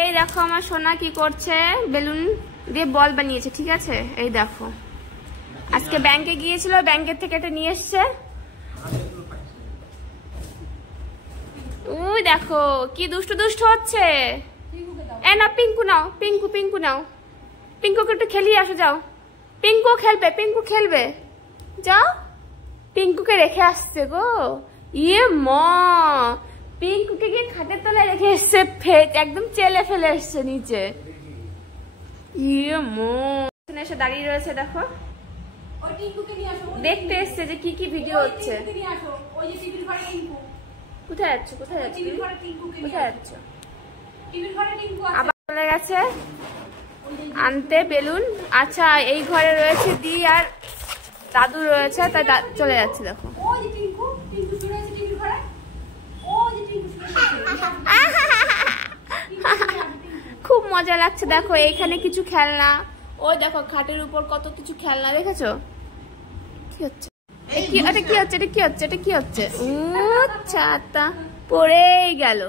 এই দেখো আমার সোনা কি করছে, বেলুন দিয়ে বল বানিয়েছে। ঠিক আছে, এই দেখো আজকে ব্যাংকে গিয়েছিল, ব্যাংকের থেকে এটা নিয়ে এসছে। ওই দেখো কি দুষ্টু দুষ্টু হচ্ছে। এ না পিঙ্কু নাও, পিঙ্কু পিঙ্কু নাও, পিঙ্কুকে একটু খেলিয়ে আসো, যাও। পিঙ্কু খেলবে, পিঙ্কু খেলবে, যাও। পিঙ্কুকে রেখে আসছে গো। ইয়ে মা, পিঙ্কুকে গিয়ে খাটের তলায় রেখে এসছে, একদম চেলে ফেলে এসছে নিচে। ইয়ে মা, এসে দাঁড়িয়ে রয়েছে দেখো, দেখতে এসছে যে কি কি ভিডিও হচ্ছে। কোথায় যাচ্ছ, কোথায় যাচ্ছ, কোথায় যাচ্ছ? আবার চলে গেছে আনতে বেলুন। আচ্ছা এই ঘরে রয়েছে দি আর দাদু রয়েছে, তাই চলে যাচ্ছে দেখো। খুব মজা লাগছে দেখো, এইখানে কিছু খেলনা, ওই দেখো খাটের উপর কত কিছু খেলনা, দেখেছো? কি হচ্ছে, এটা কি হচ্ছে, এটা কি হচ্ছে, এটা কি হচ্ছে? ছাতা পড়েই গেল।